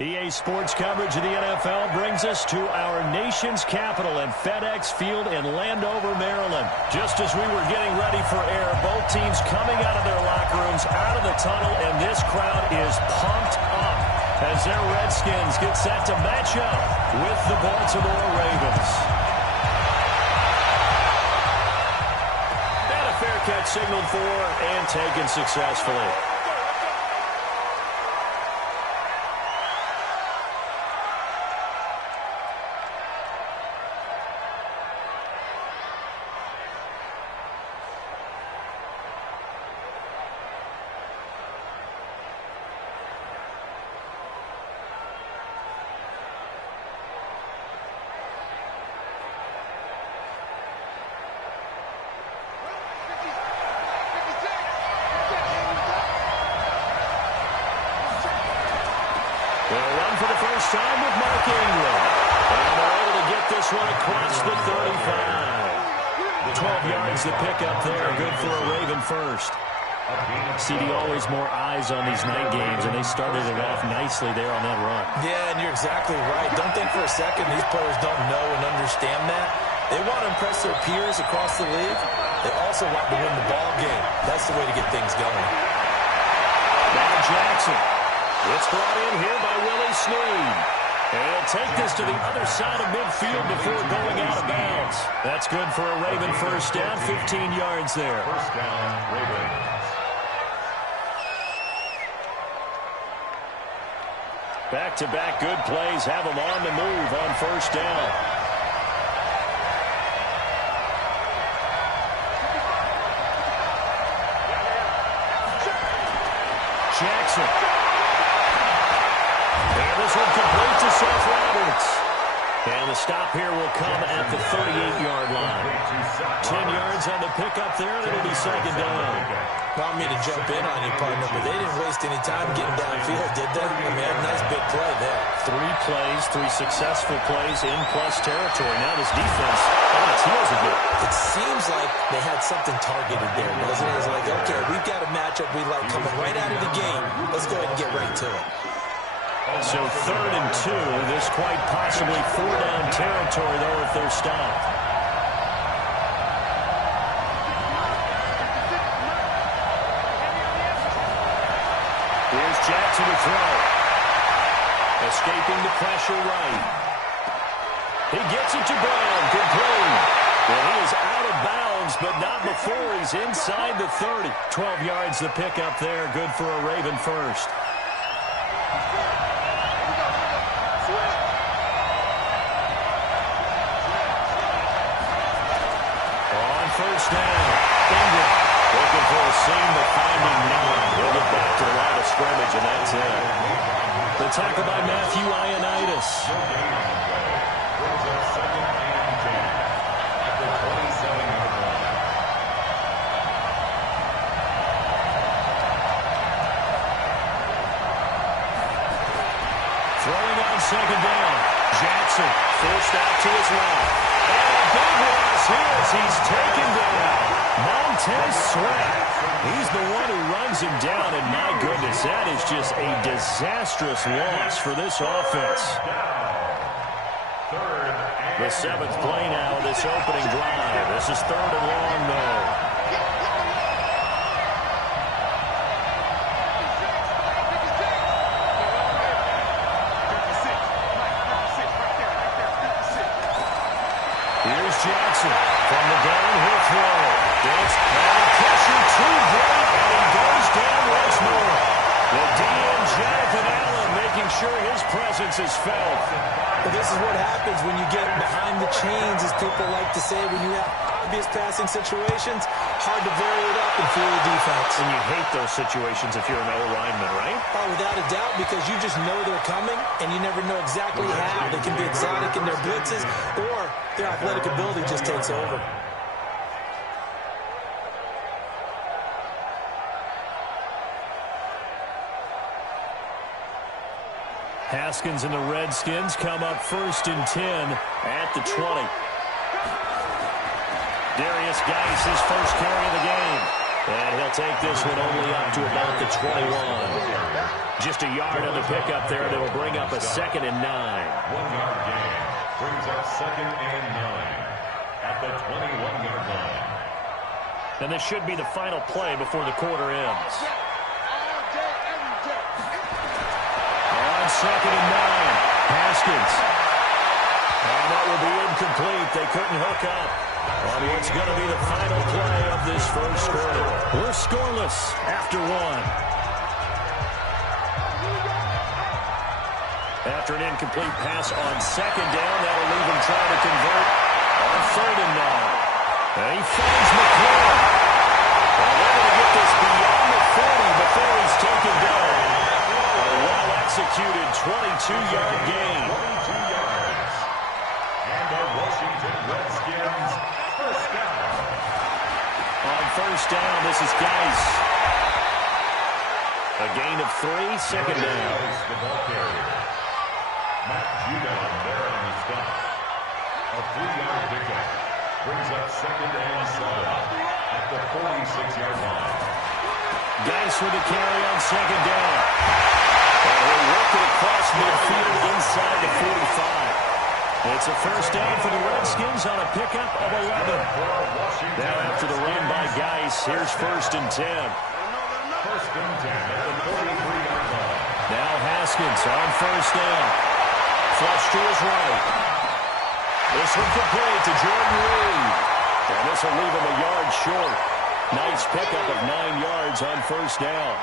EA Sports coverage of the NFL brings us to our nation's capital at FedEx Field in Landover, Maryland. Just as we were getting ready for air, both teams coming out of their locker rooms, out of the tunnel, and this crowd is pumped up as their Redskins get set to match up with the Baltimore Ravens. And a fair catch signaled for and taken successfully. For the first time with Mark Ingram. And they're able to get this one across the 35. 12 yards to pick up there. Good for a Raven first. CD, always more eyes on these night games, and they started it off nicely there on that run. Yeah, and you're exactly right. Don't think for a second these players don't know and understand that. They want to impress their peers across the league. They also want to win the ball game. That's the way to get things going. Now Jackson. It's brought in here by Willie Snead. And he'll take this to the other side of midfield before going out of bounds. That's good for a Raven first down, 15 yards there. First down, Ravens. Back-to-back good plays have them on the move on first down. Jackson. And this one complete to Seth Roberts. And the stop here will come at the 38-yard line. 10 yards on the pickup there, and it'll be second down. Want me to jump in on you, partner, but they didn't waste any time getting downfield, did they? I mean, a nice big play there. 3 plays, 3 successful plays in plus territory. Now this defense on its heels a bit. It seems like they had something targeted there, doesn't it? It's like, okay, we've got a matchup we like coming right out of the game. Let's go ahead and get right to it. So 3rd and 2. This quite possibly 4-down territory, though, if they're stopped. Here's Jackson to throw. Escaping the pressure right. He gets it to Brown. Complete. Well, he is out of bounds, but not before he's inside the 30. 12 yards to pick up there. Good for a Raven first. First down. Ingram looking for a seam, but finding none. He'll get back to the line of scrimmage, and that's it. The tackle by Matthew Ioannidis. Throwing on second down. Jackson forced out to his left. And a big loss here as he's taken down. Montez Sweat. He's the one who runs him down, and my goodness, that is just a disastrous loss for this offense. The 7th play now of this opening drive. This is 3rd and long, though. Jackson from the downhill throw. It's pressure too great, and he goes down once more. The DN Jonathan Allen making sure his presence is felt. Well, this is what happens when you get behind the chains, as people like to say, when you have obvious passing situations. Hard to vary it up and fool the defense. And you hate those situations if you're an O-lineman, right? Oh, without a doubt, because you just know they're coming, and you never know exactly how. They can be exotic in their blitzes, or their athletic ability just takes over. Haskins and the Redskins come up 1st and 10 at the 20. Darius Geis, his first carry of the game. And he'll take this one only up to about the 21. Just a yard on the pickup there that will bring up a 2nd and 9. 1-yard gain brings up 2nd and 9 at the 21-yard line. And this should be the final play before the quarter ends. On 2nd and 9, Haskins. And that will be incomplete. They couldn't hook up on what's going to be the final play of this first quarter. We're scoreless after 1. After an incomplete pass on 2nd down, that'll leave him trying to convert on 3rd and 9. And he finds McClure. And they're going to get this beyond the 40 before he's taken down. A well-executed 22-yard gain. 22 yards. And the Washington Redskins first down. On 1st down, this is Geis. A gain of 3, 2nd down. The ball carrier. Matt Judon there on the stop. A 3-yard pickup brings up 2nd and 7 at the 46-yard line. Geis with a carry on 2nd down. And he'll work it across midfield inside the 45. It's a first down for the Redskins on a pickup of 11. Now after the run by Geis, here's 1st and 10. 1st and 10 at the 43-yard line. Now Haskins on 1st down. Flush to his right. This one complete to Jordan Reed. And this will leave him a yard short. Nice pickup of 9 yards on 1st down.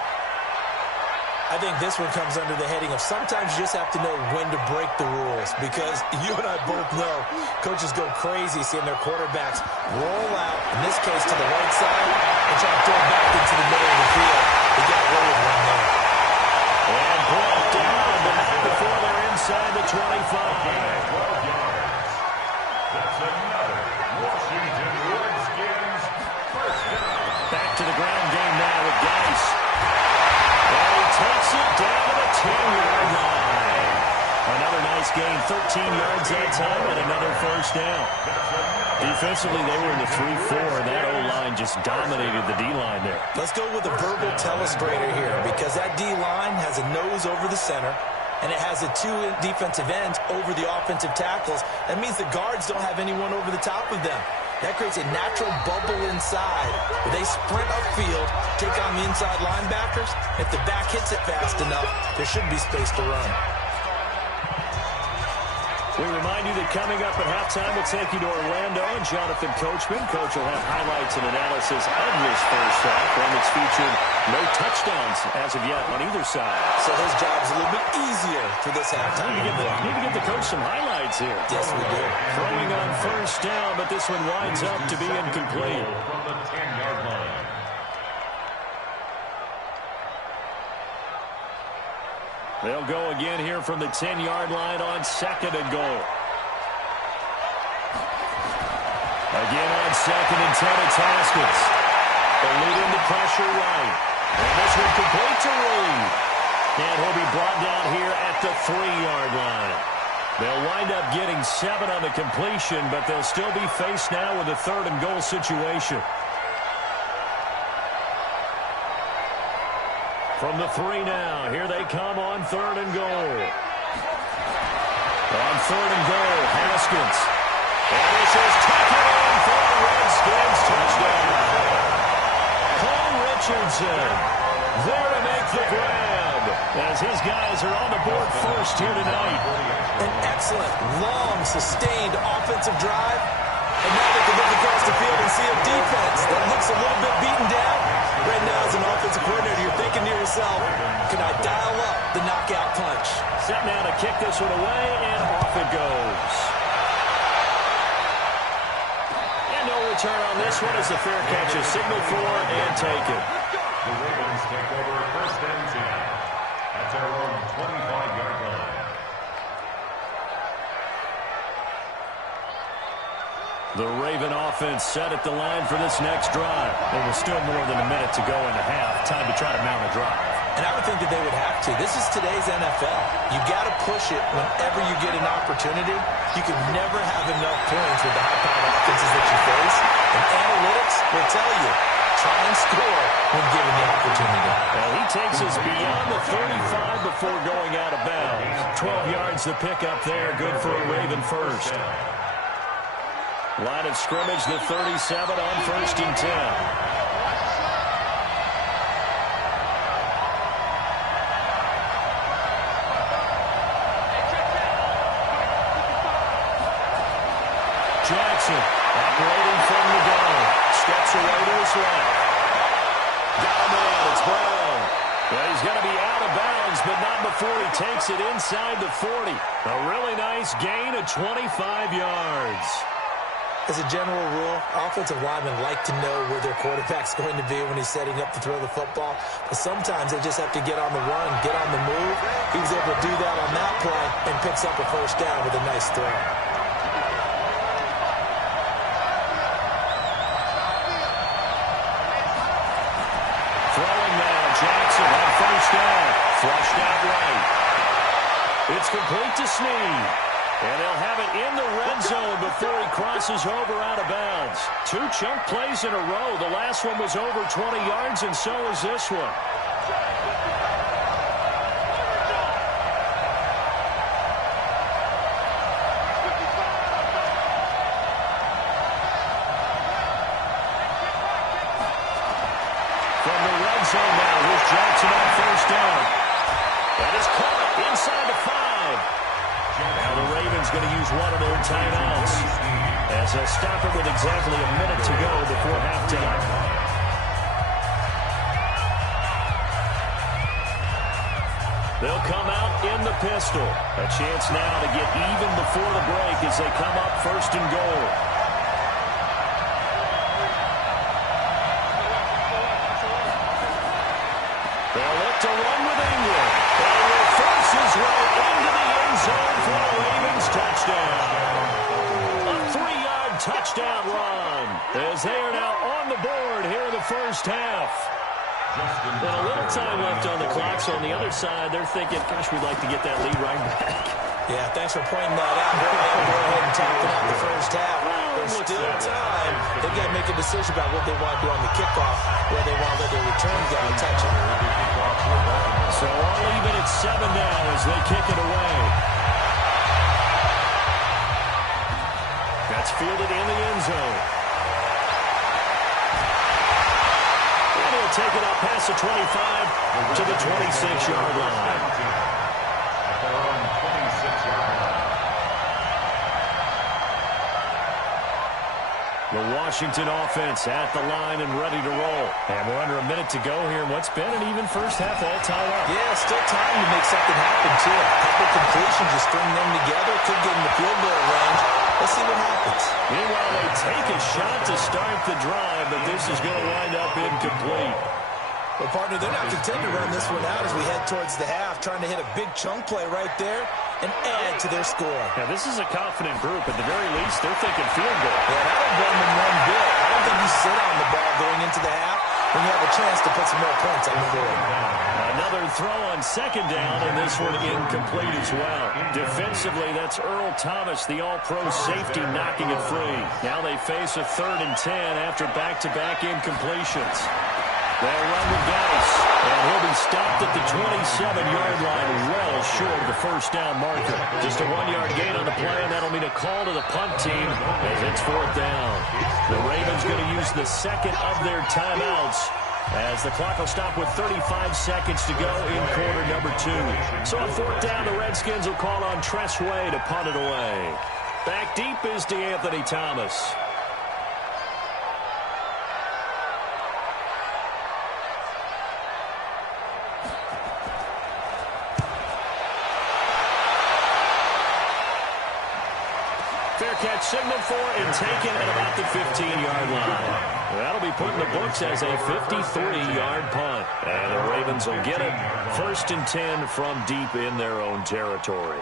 I think this one comes under the heading of sometimes you just have to know when to break the rules, because you and I both know coaches go crazy seeing their quarterbacks roll out, in this case to the right side, and try to throw it back into the middle of the field. They got away with one there. And brought down, but not before they're inside the 25. 12 yards. That's another Washington Redskins first down. Back to the ground game now with Geis. And he takes it down to the 10-yard line. Another nice gain, 13 yards that time, and another first down. Defensively, they were in the 3-4, and that O-line just dominated the D-line there. Let's go with a verbal telestrator here, because that D-line has a nose over the center, and it has the 2 defensive ends over the offensive tackles. That means the guards don't have anyone over the top of them. That creates a natural bubble inside where they sprint upfield, take on the inside linebackers. If the back hits it fast enough, there should be space to run. We remind you that coming up at halftime, we'll take you to Orlando and Jonathan Coachman. Coach will have highlights and analysis of this first half, one that's featured no touchdowns as of yet on either side. So his job's a little bit easier for this halftime. Need to get the coach some highlights here. Yes, we do. Throwing on first down, but this one winds up to be incomplete. From the 10-yard line. They'll go again here from the 10-yard line on 2nd and goal. Again on 2nd and 10, it's Haskins. Eluding the pressure right. And this one complete to Reed. And he'll be brought down here at the 3-yard line. They'll wind up getting 7 on the completion, but they'll still be faced now with a 3rd and goal situation. From the 3 now, here they come on 3rd and goal. On 3rd and goal, Haskins. And this is taken in for the Redskins touchdown. Paul Richardson there to make the grab as his guys are on the board first here tonight. An excellent, long, sustained offensive drive. And now they can look across the field and see a defense that looks a little bit beaten down. Right now, as an offensive coordinator, you're thinking to yourself, can I dial up the knockout punch? Set now to kick this one away, and off it goes. And no return on this one as the fair catch is signaled for and taken. The Ravens take over 1st and 10 at their own 25-yard line. The Raven offense set at the line for this next drive. There was still more than a minute to go in the half. Time to try to mount a drive. And I would think that they would have to. This is today's NFL. You got to push it whenever you get an opportunity. You can never have enough points with the high-powered offenses that you face. And analytics will tell you, try and score when given the opportunity. Well, he takes us beyond the 35 before going out of bounds. 12 yards to pick up there. Good for a Raven first. Line of scrimmage, the 37 on 1st and 10. Jackson, operating from the gun. Steps away to his left. Got a man, it's Brown. Well, he's going to be out of bounds, but not before he takes it inside the 40. A really nice gain of 25 yards. As a general rule, offensive linemen like to know where their quarterback's going to be when he's setting up to throw the football. But sometimes they just have to get on the run, get on the move. He was able to do that on that play and picks up a first down with a nice throw. Jackson on first down. Flushed out right. It's complete to Snead. And they'll have it in the red zone before he crosses over out of bounds. 2 chunk plays in a row. The last one was over 20 yards, and so is this one. Zone now. Here's Jackson on first down. That is caught inside the 5. Now the Ravens going to use one of their timeouts as they'll stop it with exactly a minute to go before halftime. They'll come out in the pistol. A chance now to get even before the break as they come up 1st and goal. They'll look to run with England. They will force his way into the end zone for a Ravens touchdown. A 3-yard touchdown run as they are now on the board here in the first half. And a little time left on the clock, so on the other side, they're thinking, gosh, we'd like to get that lead right back. Yeah, thanks for pointing that out. We're able to go ahead and top it out the first half. There's still time. They've got to make a decision about what they want to do on the kickoff, where they want to let their return guy touch it. So all even at 7 now as they kick it away. That's fielded in the end zone. And he'll take it up past the 25 to the 26-yard line. At their own 26-yard line. The Washington offense at the line and ready to roll. And we're under a minute to go here in what's been an even first half all tied up. Yeah, still time to make something happen, too. A couple completions, just string them together. Could get in the field goal range. Let's see what happens. Meanwhile, they take a shot to start the drive, but this is going to wind up incomplete. Well, partner, they're not content to run this one out as we head towards the half, trying to hit a big chunk play right there and add to their score. Now, this is a confident group. At the very least, they're thinking field goal. Yeah, I don't blame them one bit. I don't think you sit on the ball going into the half when you have a chance to put some more points on the board. Another throw on 2nd down, and this one incomplete as well. Defensively, that's Earl Thomas, the all-pro safety, knocking it free. Now they face a 3rd and 10 after back-to-back incompletions. They'll run with Geis, and he'll be stopped at the 27-yard line, well short of the first down marker. Just a 1-yard gain on the play, and that'll mean a call to the punt team as it's 4th down. The Ravens going to use the second of their timeouts as the clock will stop with 35 seconds to go in quarter number 2. So on 4th down, the Redskins will call on Tress Way to punt it away. Back deep is DeAnthony Thomas. Fair catch signaled for and taken at about the 15-yard line. That'll be put in the books as a 53-yard punt. And the Ravens will get it 1st and 10 from deep in their own territory.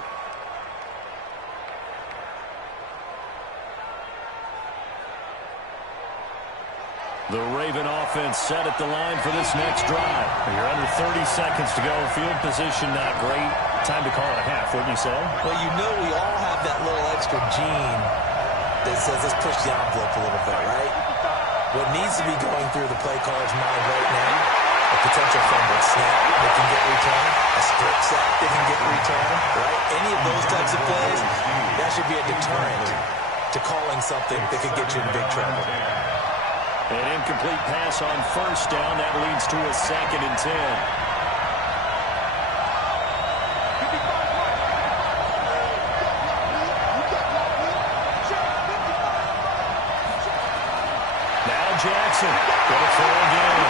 The Raven offense set at the line for this next drive. You're under 30 seconds to go. Field position not great. Time to call it a half, wouldn't you say? Well, you know we all have that little extra gene that says let's push the envelope a little bit, right? What needs to be going through the play caller's mind right now, a potential fumble snap that can get returned, a strip sack that can get returned, right? Any of those types of plays, that should be a deterrent to calling something that could get you in big trouble. An incomplete pass on first down. That leads to a 2nd and 10. Jackson going to throw again.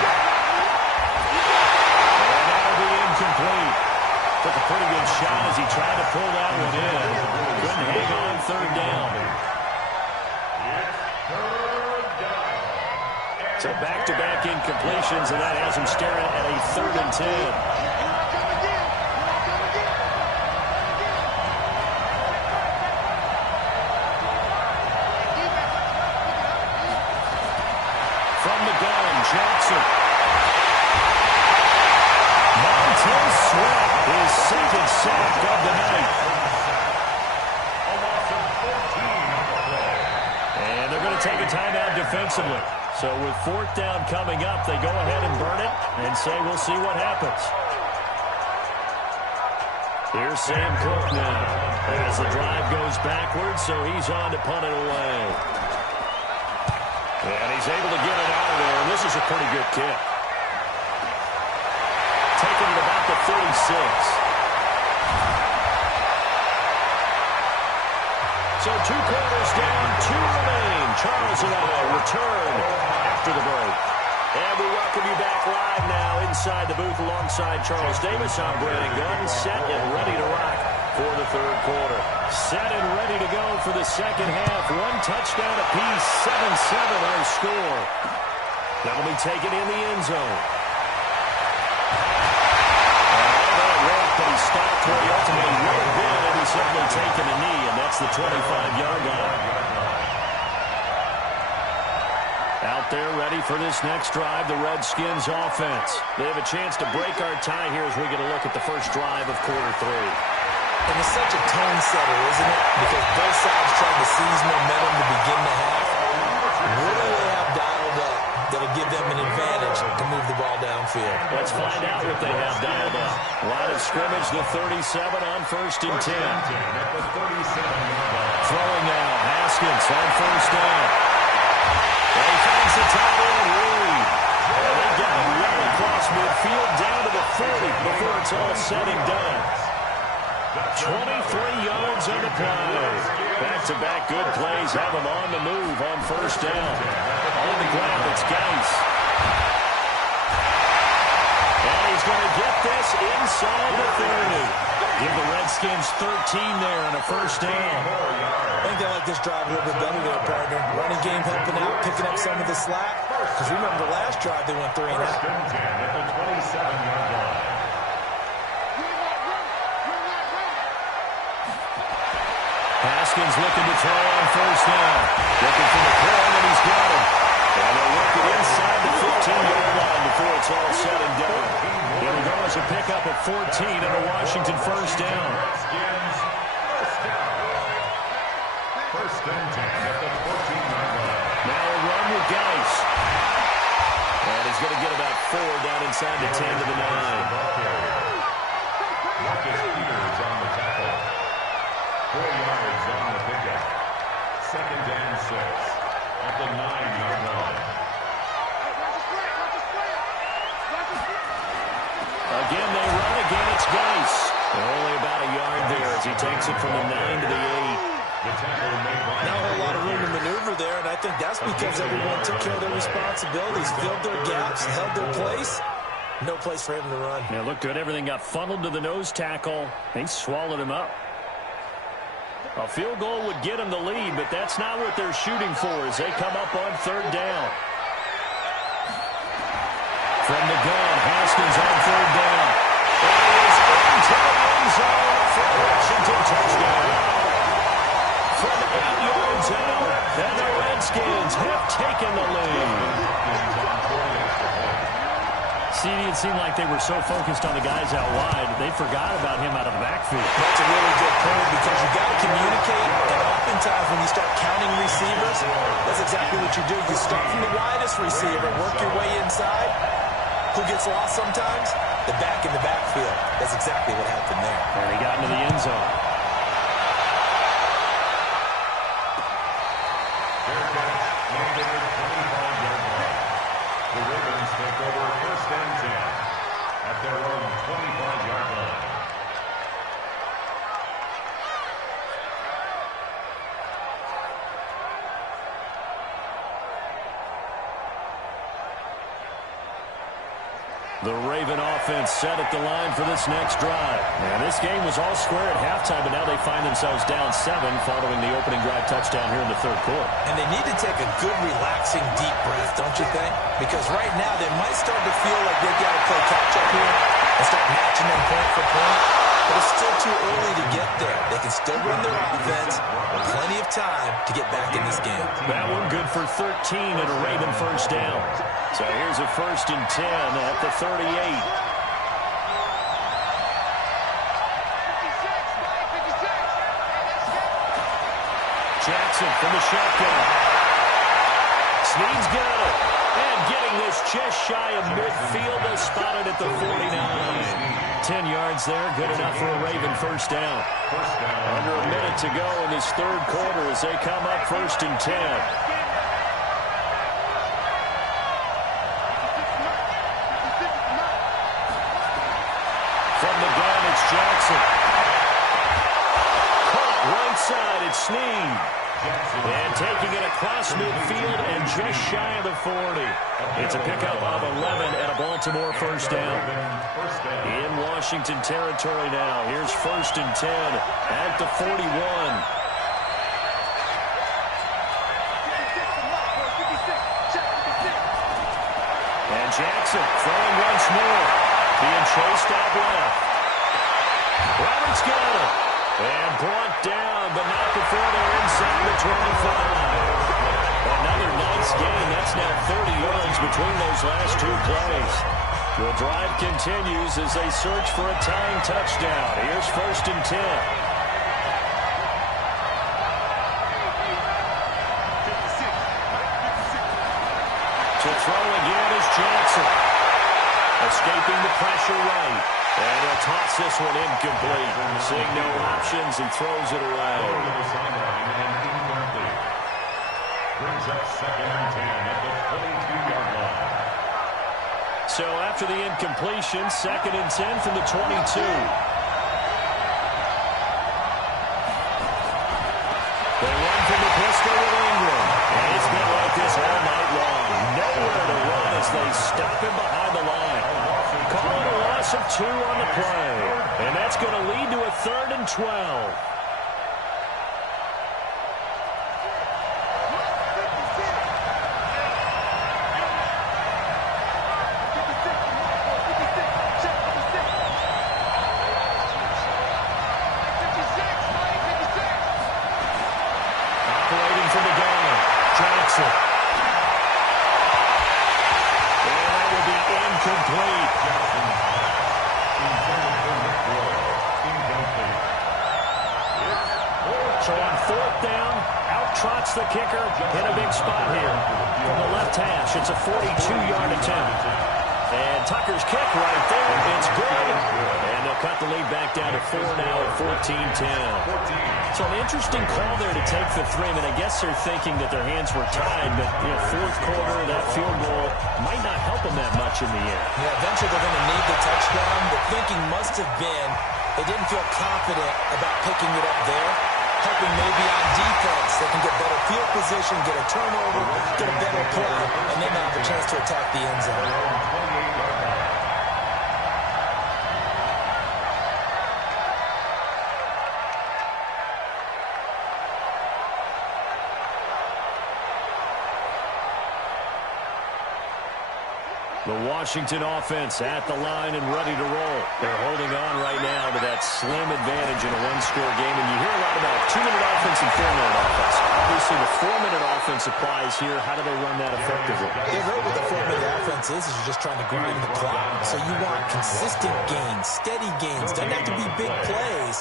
And that'll be incomplete. Took a pretty good shot as he tried to pull that one in. Couldn't hang on 3rd down. So back-to-back incompletions, and that has him staring at a 3rd and 10. Jackson. Montez Sweat, his 2nd sack of the night. And they're going to take a timeout defensively. So with 4th down coming up, they go ahead and burn it and say we'll see what happens. Here's Sam Cook now as the drive goes backwards, so he's on to punt it away. And he's able to get it out of there. And this is a pretty good kick. Taking it about the 36. So 2 quarters down, 2 remain. Charles and I return after the break. And we welcome you back live now inside the booth alongside Charles Davis. I'm Brandon Gunn, set and ready to rock for the 3rd quarter. Set and ready to go for the 2nd half. 1 touchdown apiece, 7-7 our score. That'll be taken in the end zone. That worked, but he stopped where he ultimately would have been, and he's certainly taken a knee, and that's the 25-yard line. Out there ready for this next drive, the Redskins offense. They have a chance to break our tie here as we get a look at the first drive of quarter 3. And it's such a tone setter, isn't it? Because both sides trying to seize momentum to begin the half. What do they have dialed up that'll give them an advantage to move the ball downfield? Let's find out what they have dialed up. Line of scrimmage, the 37 on 1st and 10. Throwing now, Haskins on 1st down. And he finds the tight end, Reed. And they get him well across midfield down to the 40 before it's all said and done. 23 yards on the play. Back-to-back good plays have him on the move on 1st down. On the ground, it's Geis. And he's going to get this inside the 30. Give the Redskins 13 there on a 1st down. I think they like this drive a little bit better there, partner. Running game helping out, picking up some of the slack. Because remember the last drive, they went 3 and out. 1st and 10 at the 27-yard line. Haskins looking to throw on 1st down. Looking for the corner, and he's got him. And they'll work it inside the 15-yard line before it's all said and done. It'll go as a pickup at 14 and a Washington 1st down. Redskins, 1st down. 1st and 10 at the 14-yard line. Now a run with Geis. And he's going to get about 4 down inside the 10 to the 9. Marcus Peters on the tackle. 4 yards on the pickup. 2nd and 6 at the 9-yard line. Again, they run. Again, it's Geis. Only about a yard there as he takes it from the 9 to the 8. The tackle made by Not a whole lot of room to maneuver there, and I think that's because everyone took care of their responsibilities, filled their gaps, held their place. No place for him to run. Yeah, looked good. Everything got funneled to the nose tackle. They swallowed him up. A field goal would get them the lead, but that's not what they're shooting for as they come up on 3rd down. From the gun, Haskins on 3rd down. It is into the end zone for a Washington touchdown. From 8 yards out, and the Redskins have taken the lead. See, it seemed like they were so focused on the guys out wide, they forgot about him out of the backfield. That's a really good point because you got to communicate, and oftentimes when you start counting receivers, that's exactly what you do. You start from the widest receiver, work your way inside. Who gets lost sometimes? The back in the backfield. That's exactly what happened there. And he got into the end zone. Fair catch. Landing at 25-yard line. The Ravens take over first and 10 at their own 25-yard line. The Raven offense set at the line for this next drive. And this game was all square at halftime, but now they find themselves down 7 following the opening drive touchdown here in the third quarter. And they need to take a good, relaxing, deep breath, don't you think? Because right now they might start to feel like they've got to play catch-up here and start matching them point for point. But it's still too early to get there. They can still run their offense with plenty of time to get back in this game. That one good for 13 and a Raven first down. So here's a 1st and 10 at the 38. Jackson from the shotgun. Snead's got it. And getting this just shy of midfield. They'll spot it at the 49. 10 yards there. Good enough for a Raven first down. Under a minute to go in this third quarter as they come up 1st and 10. From the gun, it's Jackson. Caught right side, it's Snead. And taking it across midfield and just shy of the 40. It's a pickup of 11 and a Baltimore first down. In Washington territory now. Here's 1st and 10 at the 41. And Jackson throwing once more. Being chased out left. Roberts got it. And brought down, but not before they're inside the 25. Another nice gain. That's now 30 yards between those last two plays. The drive continues as they search for a tying touchdown. Here's 1st and 10. To throw again is Jackson. Escaping the pressure right. And he'll toss this one incomplete. Seeing no options, he throws it away. Over the sideline and incomplete. Brings up 2nd and 10 at the 22-yard line. So after the incompletion, 2nd and 10 from the 22. They run from the pistol with Ingram. And it's been like this all night long. Nowhere to run as they stop him behind the line. Call it a loss of 2 on the play. And that's going to lead to a 3rd and 12. Operating from the gun, Jackson. And that will be incomplete. So on 4th down, out trots the kicker in a big spot here from the left hash. It's a 42-yard attempt. And Tucker's kick right there. It's good. And they'll cut the lead back down to 4 now at 14-10. So an interesting call there to take the 3. I mean, I guess they're thinking that their hands were tied, but fourth quarter, that field goal might not help them that much in the end. Yeah, eventually they're going to need the touchdown. The thinking must have been they didn't feel confident about picking it up there. Hoping maybe on defense they can get better field position, get a turnover, get a better play, and then have a chance to attack the end zone. The Washington offense at the line and ready to roll. They're holding on right now to that slim advantage in a one-score game. And you hear a lot about 2-minute offense and 4-minute offense. There's obviously the 4-minute offense applies here. How do they run that effectively? Yeah, really what the 4-minute offense is you're just trying to grind the clock. So you want consistent gains, steady gains. Doesn't have to be big plays,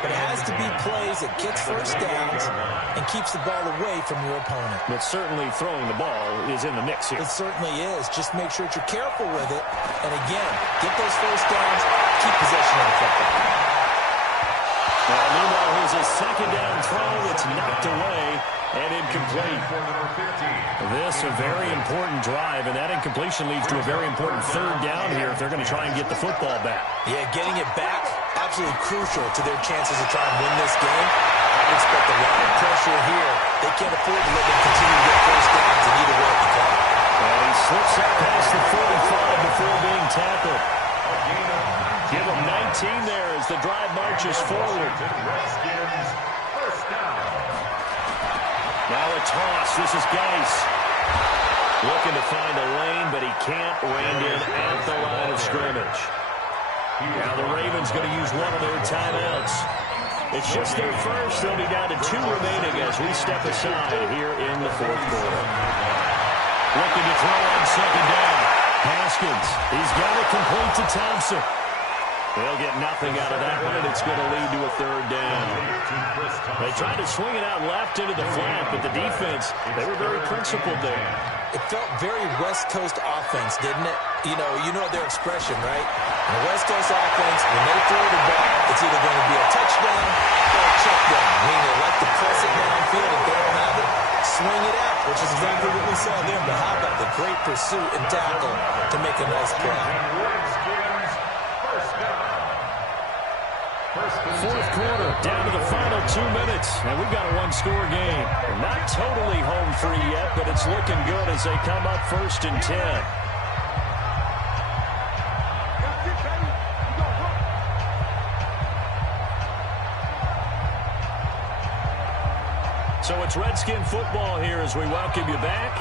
but it has to be plays that gets first downs and keeps the ball away from your opponent. But certainly throwing the ball is in the mix here. It certainly is. Just make sure that you're careful with it. And again, get those first downs, keep possession of the football. Well, meanwhile, here's a second down throw. It's knocked away and incomplete. This a very important drive, and that incompletion leads to a very important third down here if they're going to try and get the football back. Yeah, getting it back, absolutely crucial to their chances to try and win this game. I would expect a lot of pressure here. They can't afford to let them continue to get first downs in either way of the clock. And he slips out past the 45 before being tackled. Give him 19 there as the drive marches forward. Now a toss. This is Geis. Looking to find a lane, but he can't. Reined in at the line of scrimmage. Now the Ravens going to use one of their timeouts. It's just their first. They'll be down to 2 remaining as we step aside here in the fourth quarter. Looking to throw on second down. Haskins. He's got it complete to Thompson. They'll get nothing out of that one, and it's going to lead to a third down. They tried to swing it out left into the flat, but the defense, they were very principled there. It felt very West Coast offense, didn't it? You know their expression, right? In the West Coast offense, when they throw the ball, it's either going to be a touchdown or a check down. Meaning they like to press it downfield. If they don't have it, swing it out, which is exactly what we saw there. But how about the great pursuit and tackle to make a nice play? Fourth quarter, down to the final 2 minutes, and we've got a one-score game. We're not totally home free yet, but it's looking good as they come up 1st and 10. So it's Redskin football here as we welcome you back.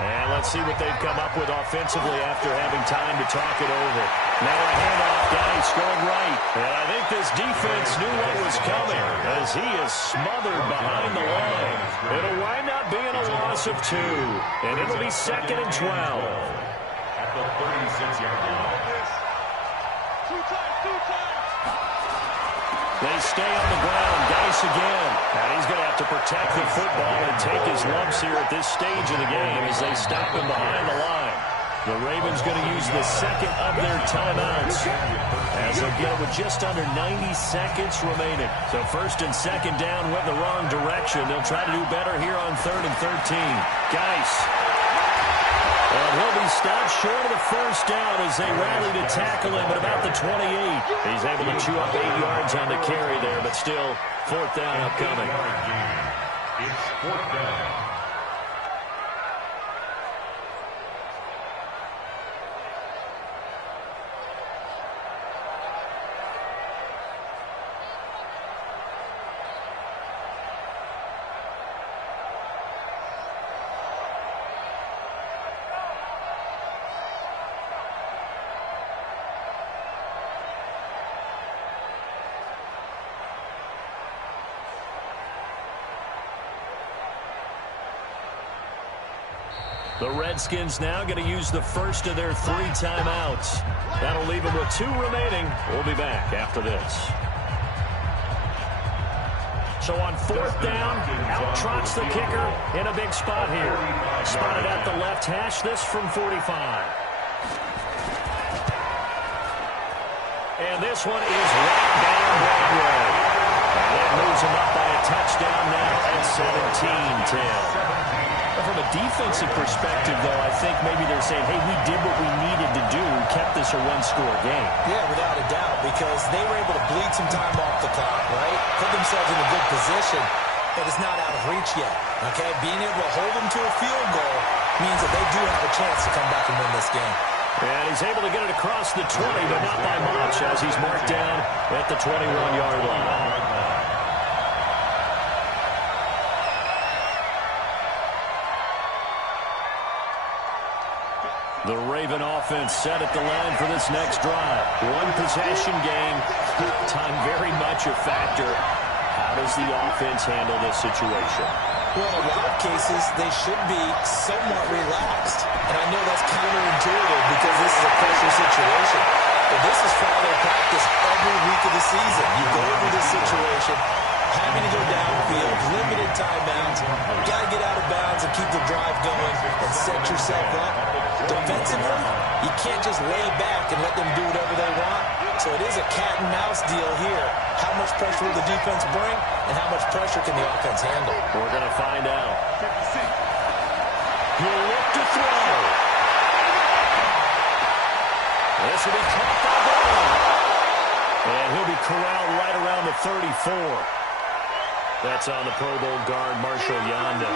And let's see what they've come up with offensively after having time to talk it over. Now a handoff, Geis going right. And I think this defense knew what was coming as he is smothered behind the line. It'll wind up being a loss of 2. And it'll be 2nd and 12. At the 36-yard line. They stay on the ground. Geis again. And he's going to have to protect the football and take his lumps here at this stage of the game as they stop him behind the line. The Ravens going to use the second of their timeouts as they'll get it with just under 90 seconds remaining. So 1st and 2nd down went the wrong direction. They'll try to do better here on 3rd and 13. Geis. And he'll be stopped short of the first down as they rally to tackle him at about the 28. He's able to chew up 8 yards on the carry there, but still 4th down upcoming. It's 4th down. The Redskins now going to use the first of their 3 timeouts. That'll leave them with 2 remaining. We'll be back after this. So on 4th down, out trots the kicker in a big spot here. Spotted at the left hash, this from 45. And this one is right down Broadway. And that moves him up by a touchdown now at 17-10. From a defensive perspective, though, I think maybe they're saying, hey, we did what we needed to do, kept this a one-score game. Yeah, without a doubt, because they were able to bleed some time off the clock, right? Put themselves in a good position, but it's not out of reach yet, okay? Being able to hold them to a field goal means that they do have a chance to come back and win this game. And he's able to get it across the 20, but not by much, as he's marked down at the 21-yard line. The Raven offense set at the line for this next drive. 1 possession game. Time very much a factor. How does the offense handle this situation? Well, in a lot of cases, they should be somewhat relaxed. And I know that's counterintuitive because this is a pressure situation. But this is father practice every week of the season. You go over this situation, having to go downfield, limited timeouts. You got to get out of bounds and keep the drive going and set yourself up. Defensively, you can't just lay back and let them do whatever they want. So it is a cat and mouse deal here. How much pressure will the defense bring, and how much pressure can the offense handle? We're going to find out. He'll look to throw. This will be caught by Brown. And he'll be corralled right around the 34. That's on the Pro Bowl guard, Marshall Yanda.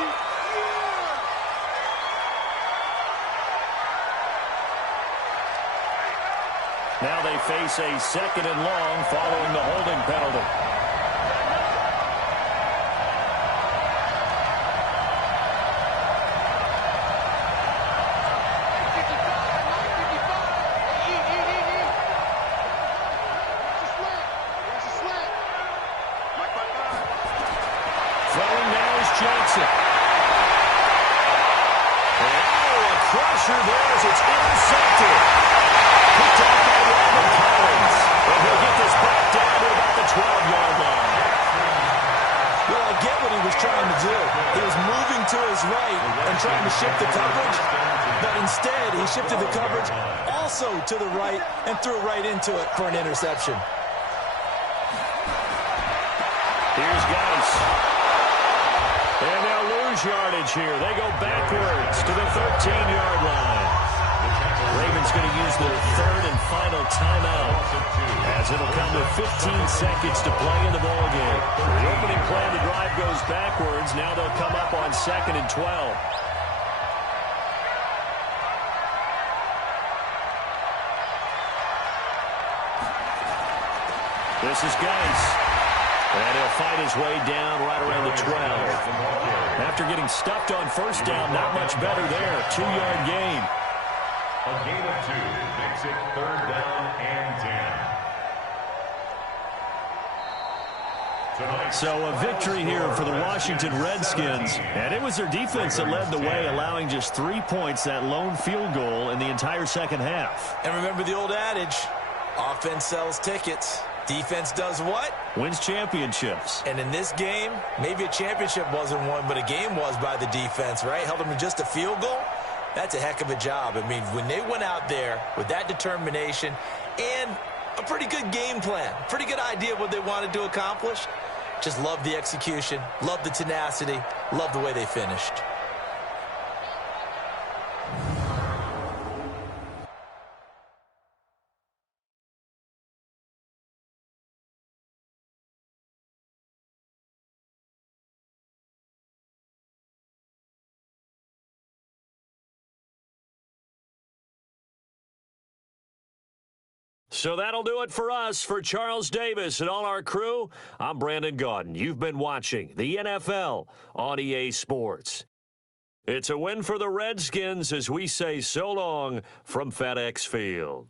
Now they face a 2nd and long following the holding penalty. Throwing now is Johnson. And a crusher there as it's intercepted. Picked up by Robert Collins. And he'll get this back down to about the 12-yard line. Well, I get what he was trying to do. He was moving to his right and trying to shift the coverage. But instead, he shifted the coverage also to the right and threw right into it for an interception. Here's Geis. And they'll lose yardage here. They go backwards to the 13-yard line. Ravens going to use their 3rd and final timeout as it'll come with 15 seconds to play in the ballgame. The opening play of the drive goes backwards. Now they'll come up on 2nd and 12. This is Geis. And he'll fight his way down right around the 12. After getting stuffed on 1st down, not much better there. 2-yard gain. A gain of 2 makes it 3rd down and 10. Tonight, So a victory here for the Washington Redskins. And it was their defense that led the way, allowing just 3 points, that lone field goal in the entire second half. And remember the old adage, offense sells tickets. Defense does what? Wins championships. And in this game, maybe a championship wasn't won, but a game was by the defense, right? Held them to just a field goal. That's a heck of a job. I mean, when they went out there with that determination and a pretty good game plan, pretty good idea of what they wanted to accomplish, just love the execution, love the tenacity, love the way they finished. So that'll do it for us. For Charles Davis and all our crew, I'm Brandon Gaudin. You've been watching the NFL on EA Sports. It's a win for the Redskins as we say so long from FedEx Field.